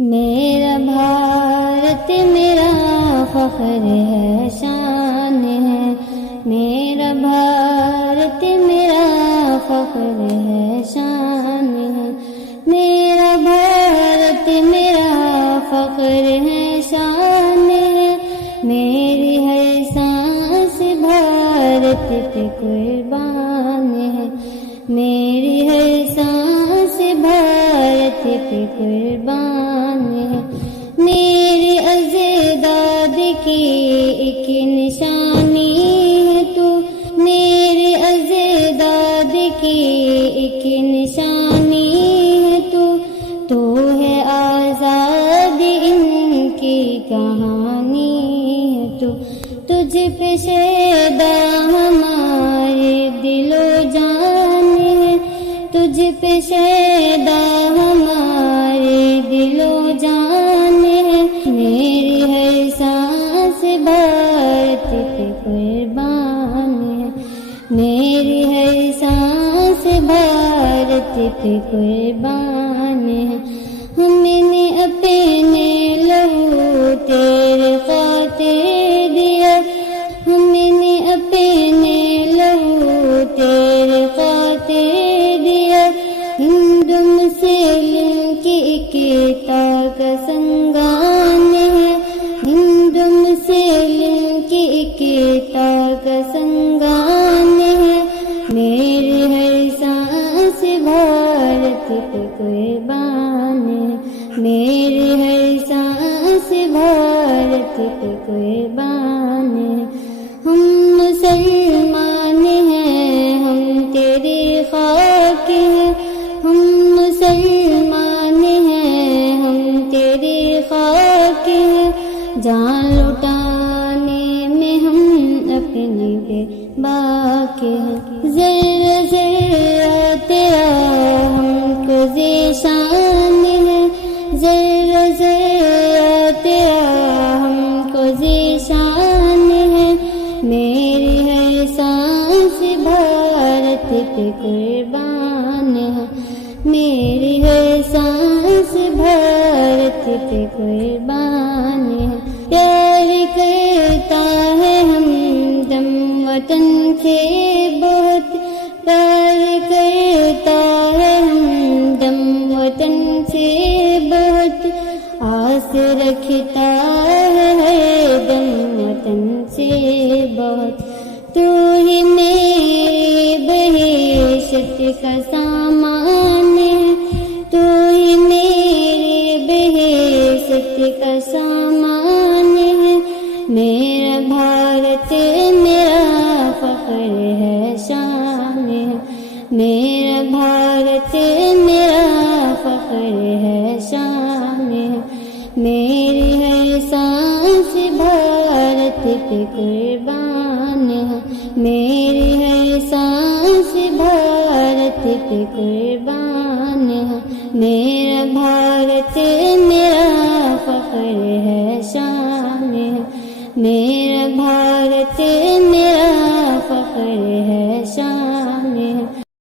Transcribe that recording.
میرا بھارت میرا فخر ہے، شان ہے، میرا بھارت میرا فخر ہے، شان ہے، میرا بھارت میرا فخر ہے، شان ہے، میری ہر سانس بھارت پہ قربان ہے، میری ہر سانس بھارت پہ قربان ہے، میری اجداد کی ایک نشانی ہے تو، میرے اجداد کی ایک نشانی ہے تو ہے آزاد ان کی کہانی ہے تو، تجھ پہ شیدا ہمارے دل و جان ہے، تجھ پہ شیدا ہمارے دل و جان ہے، میری ہر سانس بھارت پہ قربان ہے، میری ہر سانس بھارت پہ قربان ہے، ہم نے اپنے لہو تیرے خاطر دیا، ہم نے اپنے لہو تیرے خاطر دیا، ہندو مسلم کی ایکتا کا سنگان ہے، ہندو مسلم کی ایکتا کا سنگان ہے، میری ہر سانس بھارت پہ قربان ہے، میری ہر سانس بھارت پہ قربان ہے، ہم مسلمان ہیں، ہم تیری خاک ہیں، ہم مسلمان ہیں، ہم تیری خاک ہیں، جان لٹانے میں ہم اپنے بے باک ہیں، ذرہ ذرہ تیرا ہم کو ذیشان ہے، ذرہ ذرہ تیرا ہم کو ذیشان ہے، میری ہر سانس بھارت پہ قربان ہے، میری ہر سانس بھارت پہ قربان ہے، پیار کرتا ہے ہم دم وطن سے بہت، پیار کرتا ہے ہم دم وطن سے بہت، آس رکھتا ہے ہر دم وطن سے بہت، تو ہی میری بہشت کا سامان ہے، تو ہی میری بہشت کا سامان ہے، میرا بھارت میرا فخر ہے، شان ہے، میرا بھارت میرا فخر ہے، شان ہے، میری ہر سانس بھارت پہ قربان ہے، میری ہر سانس بھارت پہ قربان ہے، میرا بھارت